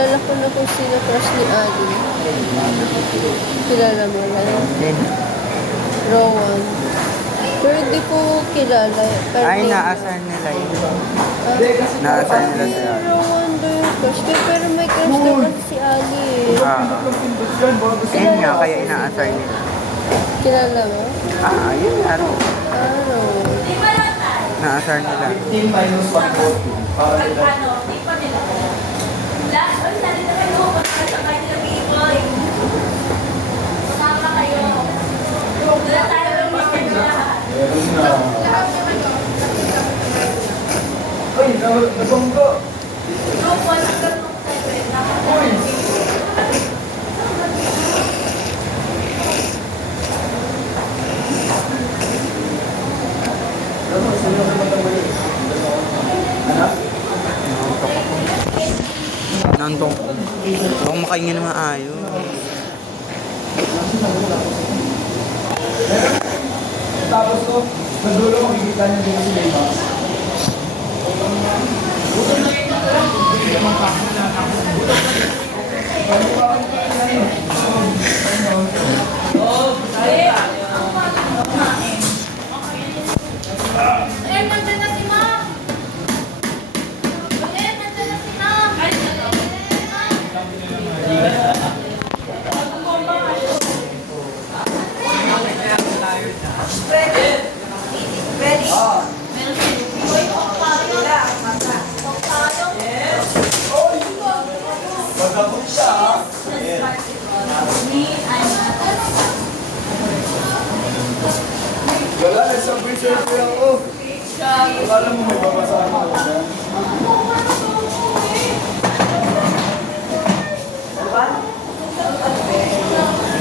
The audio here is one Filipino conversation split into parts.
Kilala ko na kung sino crush ni Ali. Kilala mo yan? Rowan. Pero hindi ko kilala. Pero Ay, name naasar nila yun. Ah, Naasar nila si Ali. Rowan daw yung crush ko. Pero may crush daw kasi si Ali eh. Yun nga, kaya inaasar nila. Kilala mo? Yun nga, Ro. Rowan. Naasar nila. Uy, nabanggo. Uy. Nantong. Huwag makaingin na maayos. Tapos ko, nadulo makikita niya dito si Lema. Wala, nag-subway survey ako. Akala mo may babasahan ako dyan.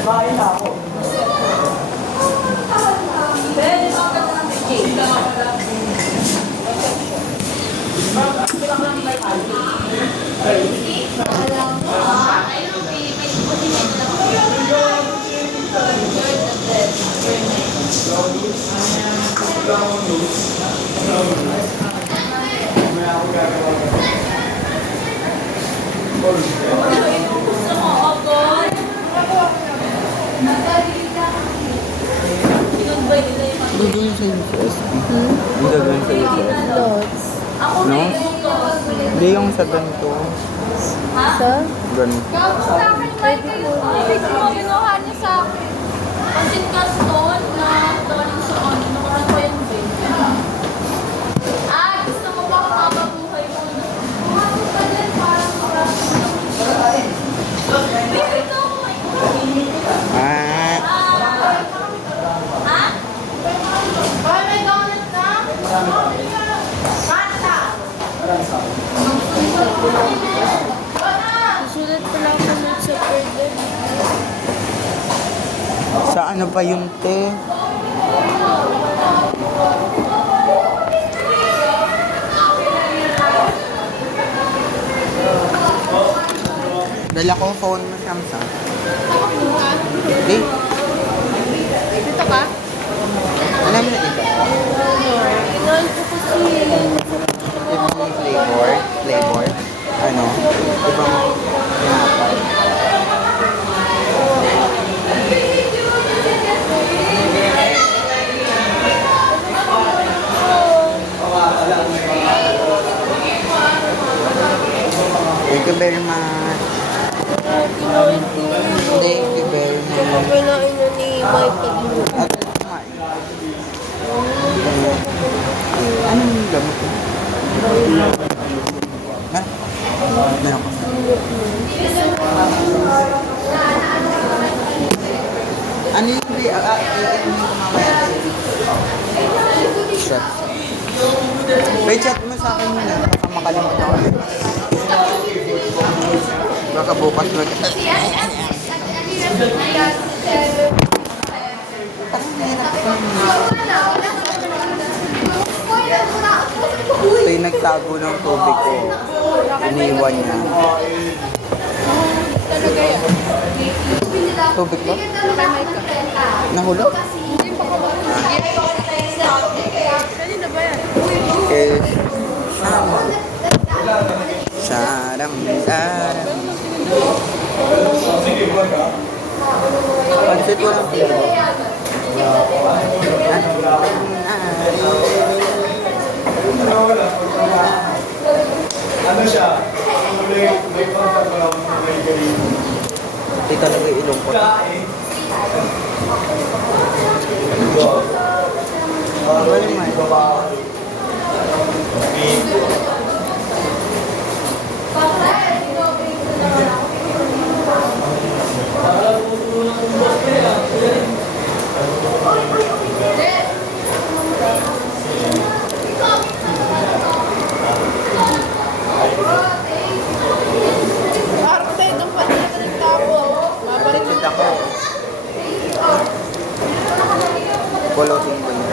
Kain na ako. Gagawin sa UCS. Ang gagawin sa UCS. Notes. No? Hindi yung sa ganito. Sa? Ganito. Pwede po. Kinuha niya sa akin. Kasi kaston na galing sa ano, nakaraan pa yung baby. Gusto mo ba mababuhay mo? Bakit may donut na? Bata! Susulat pala ako notes sa pwede. Sa ano pa yun, te? Dala ko phone mo, Samsung. Hindi. Dito ka? Alam mo na ito. Inan ko kasi. Ibang flavor. Flavor. Ano? Ibang pinapay. Thank you very much. Kinain ko. Thank you very Tsaka much. kinain na ni Michael. At kumain. Anong gamot mo? Ha? Meron ko. Ano yung mamaya? Shot. Wait, chat mo sa akin muna. Baka makalimutan ko. Baka bukas mag... Ito yung nagtago ng tubig ko. Iniwan niya. Talaga yan. Tubig ko? Kay Michael. Nahulog? Hindi pa ka ba? Kanina ba yan? Okay. Saram. Saram. Saram. Sige, wag ha. Pansit walang flavor. Wala. Ano siya? May pagkakaroon ng may galing. Hindi talaga ilong ko. Kain. Arte, nung pati na nagtapo. Maparin Pansit ako. Pulutin ko yun.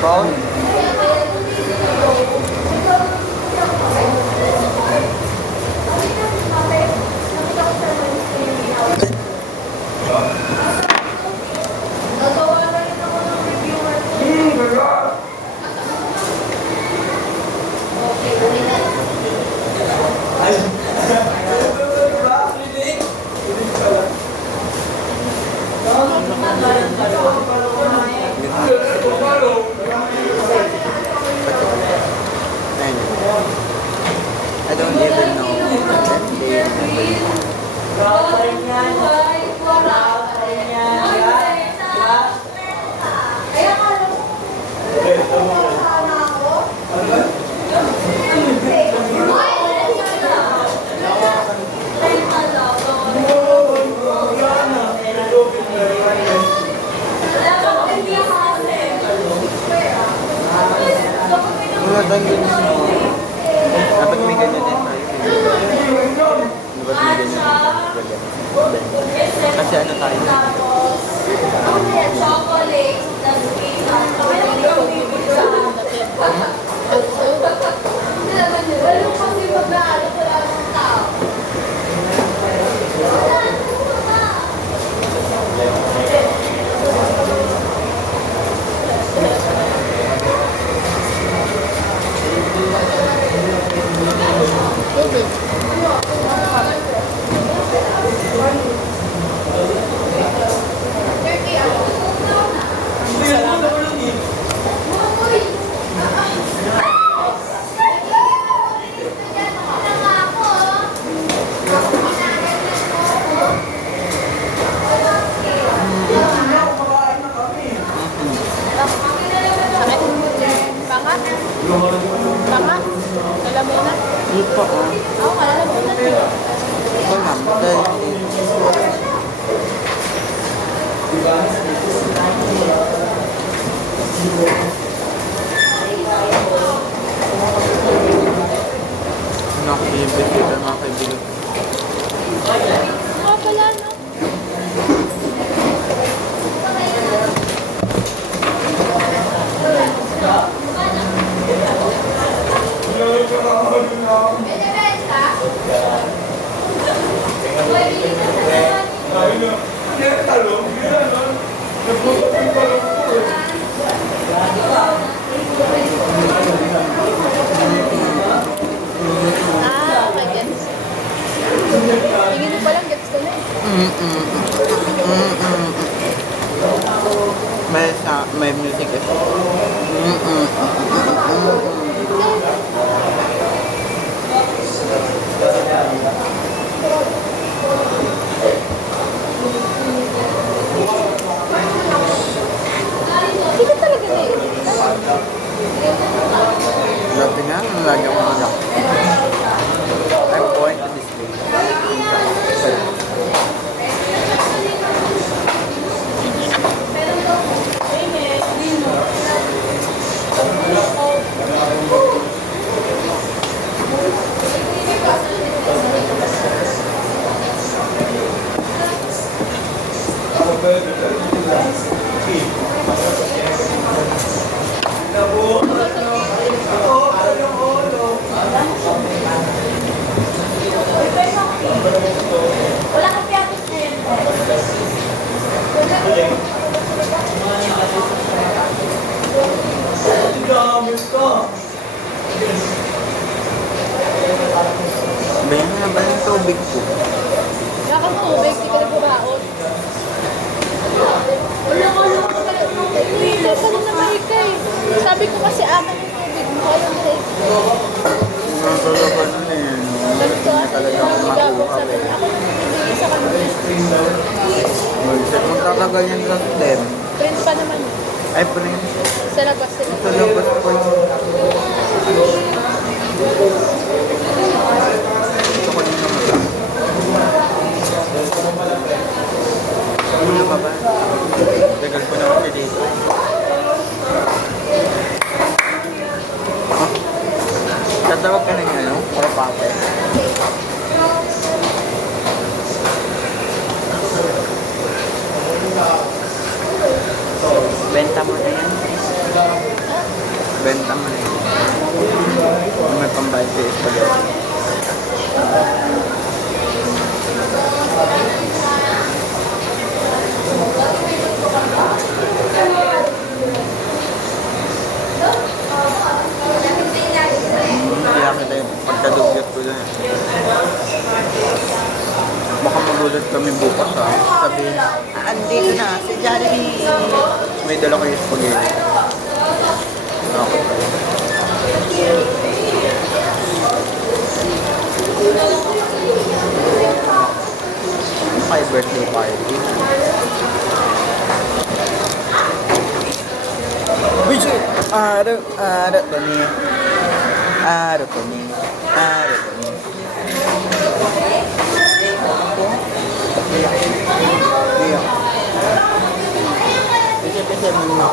Paul? I don't even know. Wala tayong ganyan. Dapat may ganyan din tayo. Dapat may ganyan din tayo. Kasi ano tayo? Chocolate, the sweet, kasi mag-aalo ko lang ng tao. Baka? Lalamunan? Hindi pa ah. Oo, malalamunan. Ito ma'am. Dahil nakakilibit kita mga kaibigan. Oo pala, no? Ah, okay, gets. Tingin mo palang gets ko na eh. May music kasi. tubig po. Wala kang tubig, di ka na buraot. Wala ka lang Hindi ka rin naman ikay. Sabi ko kasi akin yung tubig mo. Ayaw na Ang talaga na yan. Ganito Hindi talaga ako makuha. sabi niya, ako bibigay sa kanila. Kung tatagal yan sa stem. Print pa naman. Ay, print. Sa labas sila. Sa labas po yun. Gusto ko din naman. Ano ba ba? Tagal ko naman siya dito. Tatawag ka na nga, no? Para pake. Benta mo na yan. Benta mo na yan. May pambayad sa spaghetti. Kaya kita yung pagkadugyot ko dyan. Baka magulat kami bukas ha. Sabihin, andito na si Jollibee. May dala kayo spaghetti. Okay. My birthday party. Which araw pa niya. Araw pa niya. Araw pa niya. Iya. Bisa mo.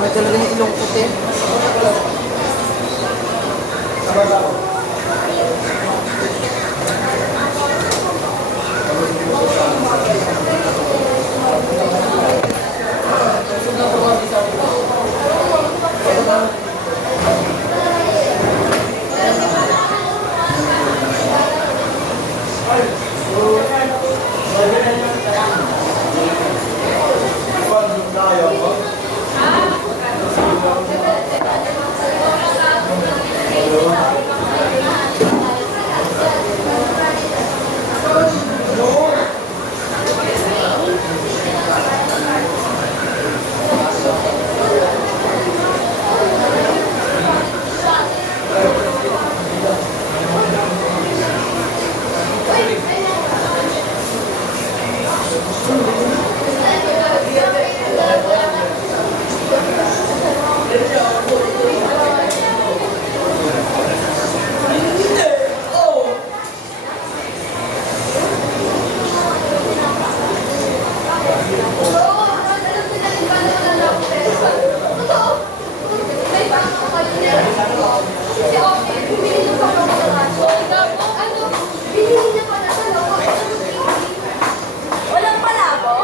Ay, talaga yung ilong puti. Walang palabo?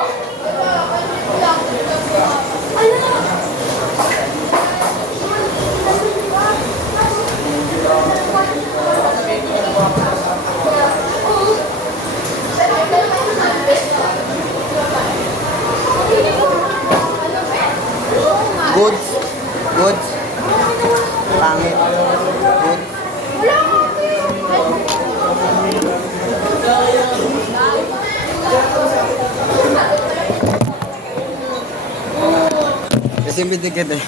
Goods. Goods. Pangit. Goods. Kasi bitigit eh.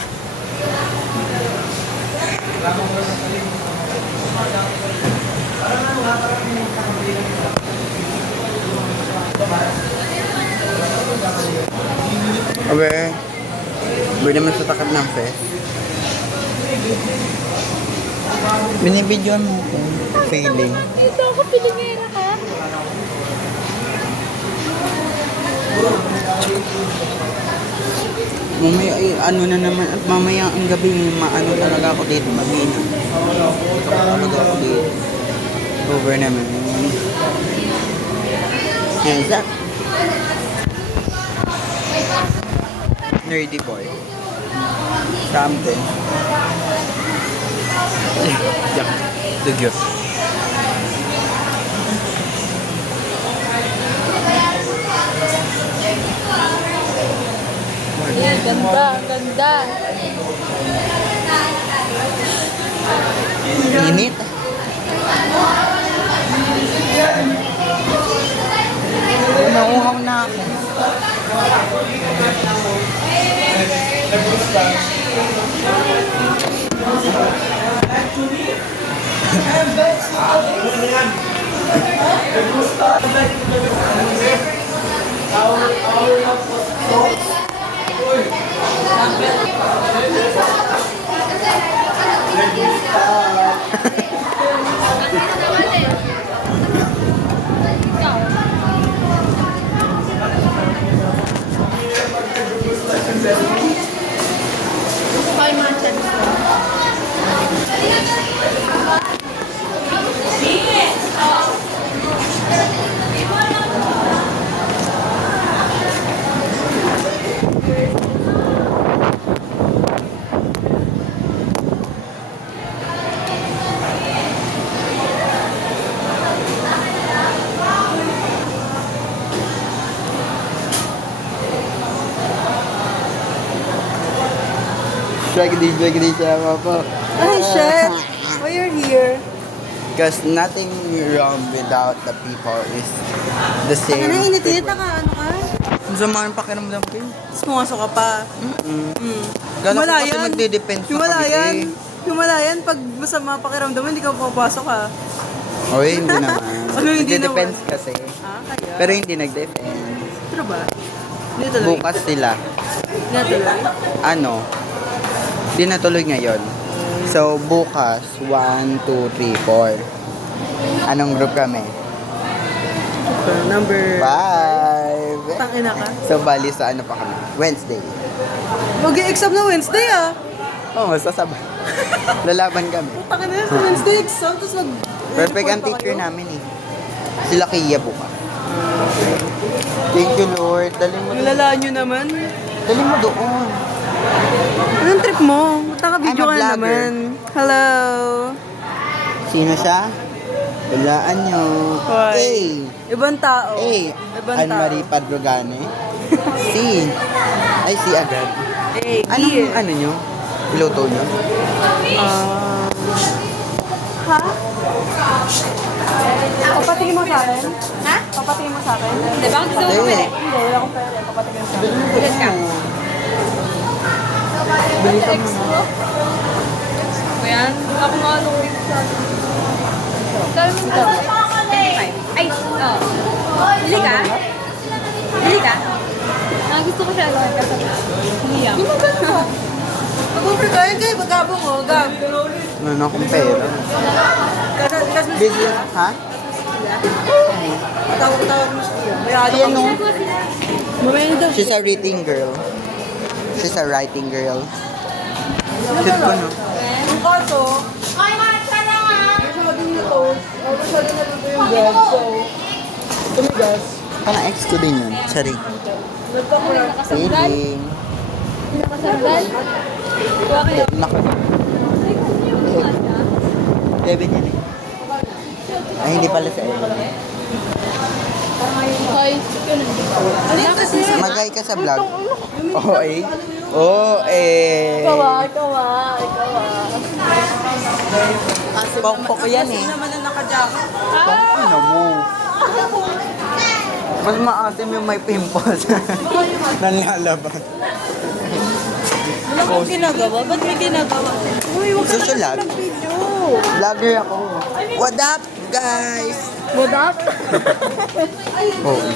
Abe, bili naman sa takad ng fest. Binibidyoan mo ko. Feeling. Dito ako, pilingera ka. Mamaya, ano na naman, at mamaya ang gabi, maano talaga ako dito, mahina. Talaga ako dito. Over naman. Hands up. Nerdy boy. Something. Yeah. Dugyot. Ganda, ganda. Init. Nauhaw na ako. Drag this siya, Papa. Ay, shit. Why you're here? Because nothing wrong without the people is the same. Ano, init-init na ka, ano ka? Ang sama ng pakiramdam ko yun. Tapos pumasok ka pa. Gano'n ko kasi magde-depend sa Himalayan. kami. Himalayan, pag masama pakiramdam, hindi ka papasok ka. O, hindi naman. Ano, hindi Nagde-depends kasi. Ah, kaya? Pero hindi nag-defend. True ba? Hindi tuloy. Bukas sila. Hindi na tuloy. Ano? Hindi natuloy ngayon. So, bukas, 1, 2, 3, 4. Anong group kami? Number... 5. Tangina ka. So, bali sa ano pa kami? Wednesday. Mag-exam na Wednesday ah. Oo, sasabay. Lalaban kami. Taka na yun, sa Wednesday exam, tapos mag... Perfect ang teacher namin eh. Sila Kia bukas. Thank you, Lord. Dali mo doon. Nilalaan nyo naman. Dali mo doon. Anong trip mo? Punta ka video I'm a ka na vlogger. naman. Hello. Sino siya? Walaan nyo. Hoy. A. Ibang tao. A. Ibang tao. Anne-Marie Padrogane. C. Ay, C agad. Anong Ano nyo? Piloto nyo? Ha? Papatingin mo sa akin? Ha? Papatingin mo sa akin? Hindi ba? Gusto mo Hindi. pala? Hindi, wala akong pera. Papatingin sa akin. Ulit ka. Bilisan mo na. Ayan. Ako mga ano dito sa akin. Sabi mo ito. 25. Ay, oo. Bili ka? Bili ka? Gusto ko siya lang kasi. Hindi mo gano'n. Mag-over kayo kayo. Magabong mo. Gab. Ano akong pera? Kasi Busy. Ha? tawag mo siya. Mayado Si ano? Mamaya daw. She's a reading girl. She's a writing girl. Cute ko, no? Yung kaso, masyadong nito. Masyadong nalito yung gag. So, tumigas. Parang ex ko din yun. Sorry. Nagka-crack. Reading. Nakasandal? Bakit? Naka. Kevin yan eh. Ay, hindi pala sa Evan. Ay, Alin kasi? Magay ka sa vlog. Oo eh. Oo eh. Ikaw. Pokpok yan eh. naman na naka-jacket. Ano mo? Mas maasim yung may pimples. Nanlalabas. Wala kang ginagawa? Ba't may ginagawa? Uy, huwag ka Susulat. ng video. Vlogger ako. What up, guys? What up? Oo.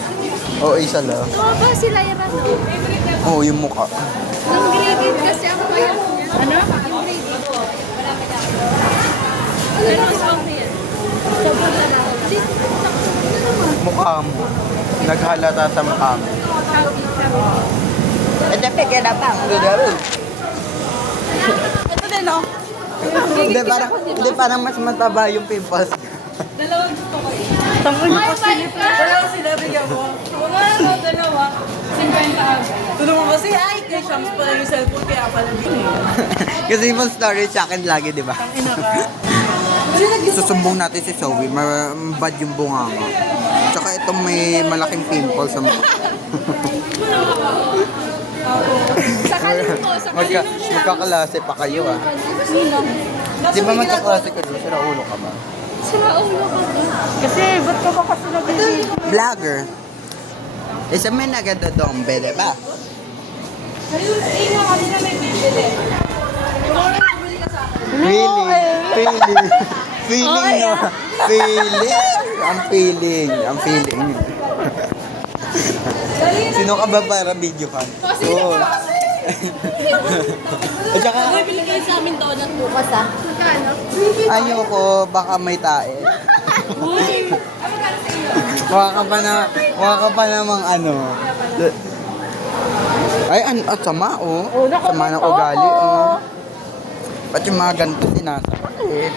Oo, isa lang. Oo ba sila yan ano? Oo, yung mukha. Nang graded kasi ako kaya. Ano? Yung graded. mo. Naghalata sa mukha mo. Ito peke na pa. Ito din, no? Hindi, parang mas mataba yung pimples. Dalawang gusto ko. Tangin mo kasi. Dalawa sila, bigyan mo. Dalawa. 50 agad. Tulungan kasi, ay, kay Shams pala yung cellphone, kaya pala din. Kasi yung story sa akin lagi, di ba? Ina ka. Susumbong natin si Zoe, bad yung bunganga. Tsaka itong may malaking pimple sa mukha. Sakalin mo, sakalin mo siya. Magkakalase pa kayo ah. Di ba magkakalase ka doon? Sira ulo ka ba? Sira ulo ka ba? Kasi, ba't ka ba kasi nag-ibig? Vlogger. Isa may naganda doon, di ba? Ina kami na may bibili. Feeling na. Ang feeling. Sino ka ba para video ka? Oo. At saka, Bibili kayo sa amin donut bukas ah. Magkano? ayoko, baka may tae. Uy! Mukha ka pa namang ano. Ay, at sama oh. Sama ng ugali oh. Ba't yung mga ganito sinasakit?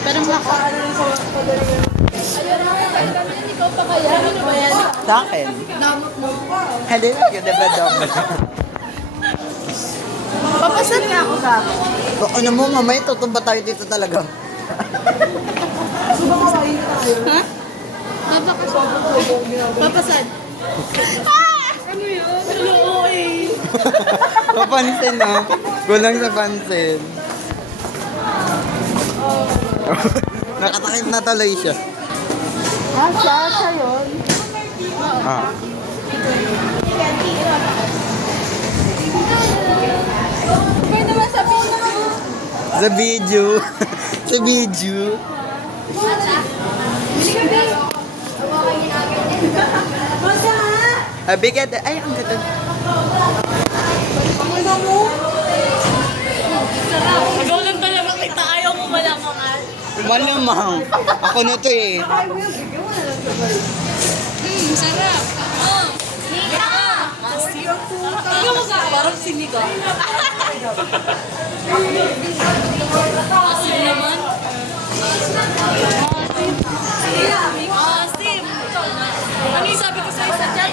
Pero makaano rin sa ikaw pa kaya? Ano ba yan? Sa akin. Damot mo. Hindi na, ganda ba daw? Papasal nga ako sa akin. So, ano mo, mamaya, tutumba tayo dito talaga. Ha? Papasal. Ano yun? Ano eh? Papansin no? Kulang sa pansin. Nakatakip na tuloy siya. Siya yun. Ah. Pwede naman sabihin mo. Sa video. Sa video. Bigat. Ay, ang ganda. Ikaw lang talaga kita. Ayaw mo malamangan. Malamang. Ako na to eh. Sarap. Oh. Nika! Asim. Ikaw mo ka. Parang siniga. Asim naman. Asim. Ano yung sabi ko sa isa dyan?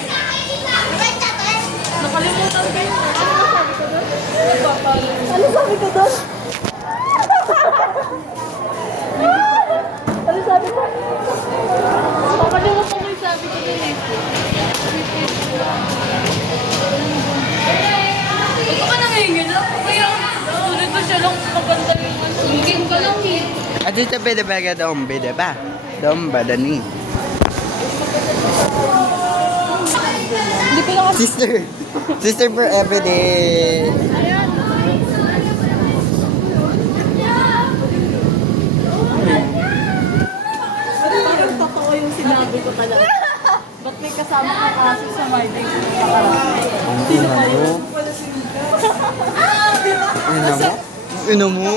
Nakalimutan ko yun. Ano sabi ko doon? Ano sabi ko? Nakalimutan ko yung sabi ko doon eh. Huwag ka nangingin lang. Kaya tulad ko siya lang maganda yung hingin ka lang eh. At ito pwede ba ka dombe, diba? Domba, dani. Hindi ko lang Sister. Sister for everyday. parang totoo yung sinabi ko talaga. Ba't may kasama ka kasi sa my day? Sino ba yun? Ino mo?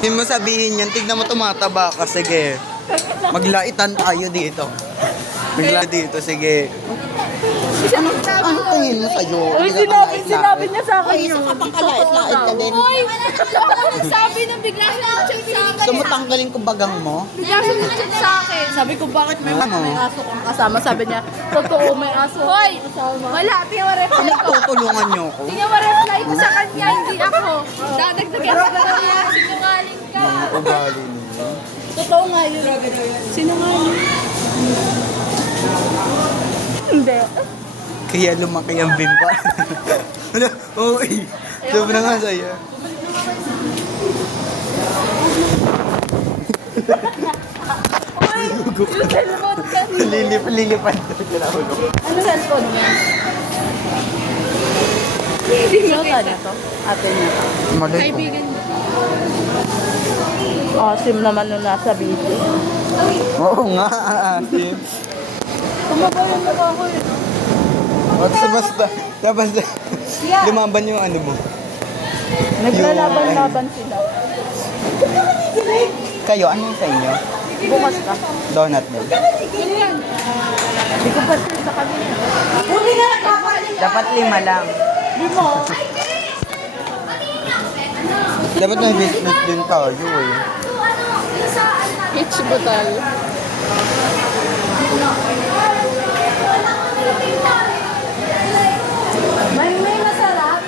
Hindi mo sabihin yan. Tignan mo tumataba ka. Sige. Maglaitan tayo dito. Maglaitan dito. Sige. Ano tingin mo sa'yo? Uy, sinabi niya sa akin yun. Kapang kalait-lait ka din. Uy! Ako nagsabi na bigla siya nag-chat sa akin. Tumutanggalin ko bagang mo. Bigla siya nag-chat sa akin. Sabi ko, bakit may Ano? aso kang kasama? Sabi niya, totoo, may aso. Hoy! Wala, tingnan mo reply ko. Tutulungan niyo ko. Tingnan mo reply ko sa kanya, hindi ako. Dadagdagan ko na niya. Sinungaling ka. Mga ugali niyo. Totoo nga yun. Sino nga yun? Hindi. Kaya lumaki ang bimba. Ano? Oo, eh. Sobrang nga sa'yo. Yung cellphone ka. Lilipad ko na ulo. Ano cellphone niya? Sino na to? Ate niya. Malay ko. Kaibigan mo. Oh, sim naman nung nasa video. Oo nga, Sim. Tumaba yung mukha ko eh. At basta, basta, lumaban yung ano mo. Naglalaban-laban sila. Kayo, ano yung sa inyo? Bukas ka. Donut din. Ganyan. Hindi ko pa sure sa kanila. Dapat 5 lang. Dapat may business din tayo eh. Peach butal. May masarap.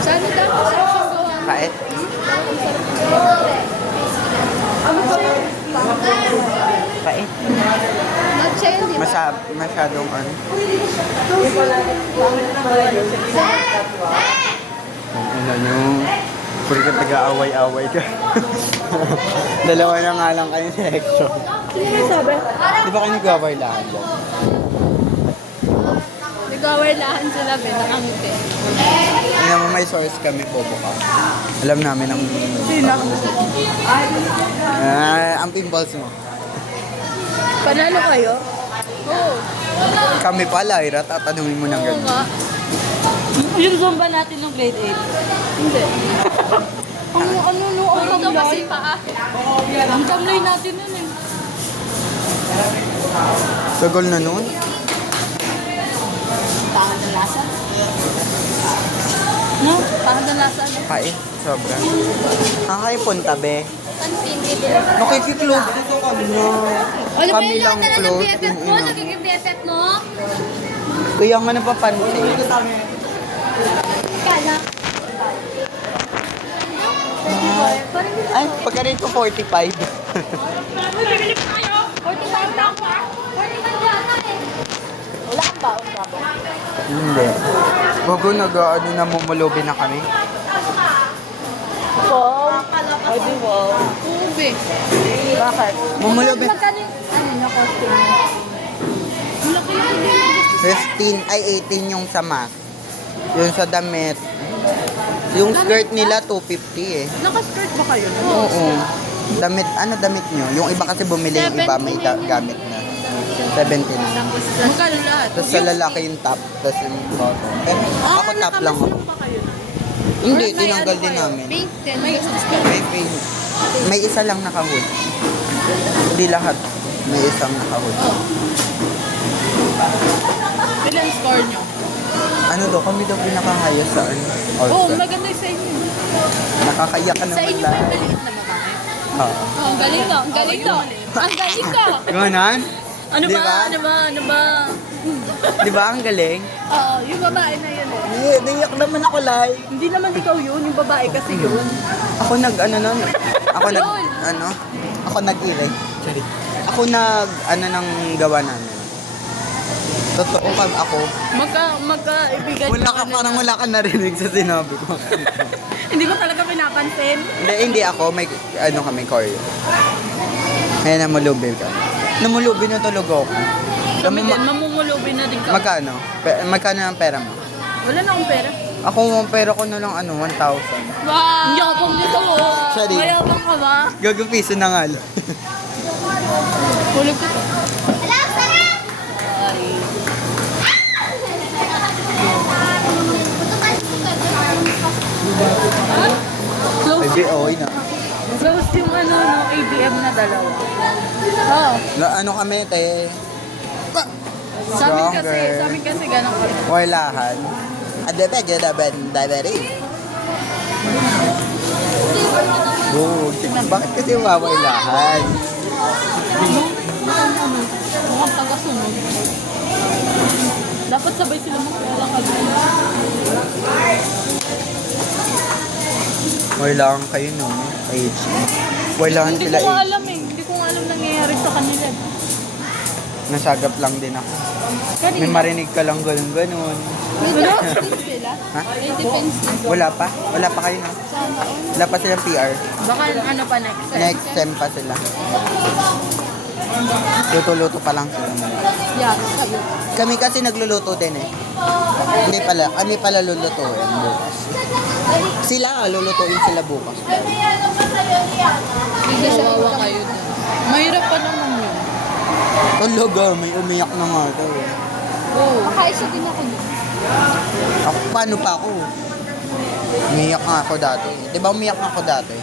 Saan ito? Kahit. Kahit. Not siya yun, di ba? Masyadong ano. Ang ina nyo. Puro ka taga-away-away ka. Dalawa na nga lang kayo sa section. Sabi? Di ba kayo nag-away lahat dyan? Nag-away-lahan sila, be. Nakangiti. Alam mo, may source kami po bukas. Alam namin ang... ang pimples mo. Panalo kayo? Oo. Kami pala, Ira, tatanungin mo ng Oo ganun. nga. Yung Zumba natin ng grade 8. Hindi. Ang Ito kasi paa. Ang tamlay natin nun eh. Sagol na nun? Pangit na lasa? No? Pangit na lasa? Kahit, sobra. Punta, be. Pansin, dito. Nakikiklog dito kami na. Wala Kami lang close. Nagiging BFF mo? Kaya nga napapansin. Kala. Ay, pagka rito 45. 45 lang pa? 45 lang eh. Wala kang baon ka ba? Hindi. Bago nag-ano na mumulubi na kami. Wow. Ay, di wow. Ube. Bakit? Mumulubi. Magkano yung ano na costume? Laki-laki. 15 ay 18 yung sa mask. Yung sa damit. Yung skirt nila 250 eh. Naka-skirt ba kayo? Oo. Damit, ano damit nyo? Yung iba kasi bumili, yung iba may gamit na. 70 na. Magkano lahat? Tapos sa lalaki yung top, tapos yung bottom. Pero ako top lang ako. ba kayo? Hindi, tinanggal din namin. Paint din. May subscribe. May paint. May isa lang nakahood. Hindi lahat. May isang nakahood. Ilan score nyo? Ano daw, kami daw pinakahayos sa ano? Oo, All-star. maganda yung sa inyo. Nakakayak ka Sa naman inyo ba yung lahat. maliit na babae? Ha. Oh, ang galing no, ang galing no. Ang galing ko. Ganon? Ano Di ba? ba? Ano ba? Ano ba? Di ba ang galing? Oo, yung babae na yun eh. Naiyak naman ako, Lai. Hindi naman ikaw yun, yung babae kasi yun. Ako ano nun? Ako ano? Ako nag-ilay. Sorry. Ako ano nang gawa namin. Totoo pag ako. Magkaibigan Parang wala ka narinig sa sinabi ko. Hindi ko talaga pinapansin. Hindi ako. May ano kami, choreo. Kaya namulubi ka. Namulubi na talaga ako. Kami din, mamumulubi na din kami. Magkano? Magkano ang pera mo? Wala na akong pera. Ako, ang pera ko na lang 1,000. Wow! Yabang nito oh. Sorry. Mayabang ka ba? Gagawin piso na nga lang. Hulog ko to. Ay, di, okay na. Close yung ano, no, ABM na dalawa. Oo. Ano kami, te? Sa amin kasi, Stronger. ganun kami. Wailahan. Adebe, gadaban, daberi. Bug. Bakit kasi wawailahan? Mukhang tagasunod. Dapat sabay sila maglalakad. Wailahan kayo, no? Age. Wailahan Hindi sila, ko nga age. alam eh. Hindi ko nga alam nangyayari sa kanila. Nasagap lang din ako. May Kanina. marinig ka lang ganun-ganun. May defense din sila? Ha? May defense din. Wala pa? Wala pa kayo, no? Sana all. Wala pa silang PR. Baka ano pa next time. Next sem pa sila. Luto-luto pa lang sila. Yeah, kayo. Kami kasi nagluluto din eh. Hindi pala, kami pala lulutuin bukas. Sila, lulutuin sila bukas. Hindi sawawa kayo dun. Mahirap pa naman yun. Talaga, may umiyak na nga daw eh. Oo. Makaisa din ako nun. Ako, paano pa ako? Umiyak nga ako dati. Di ba umiyak nga ako dati?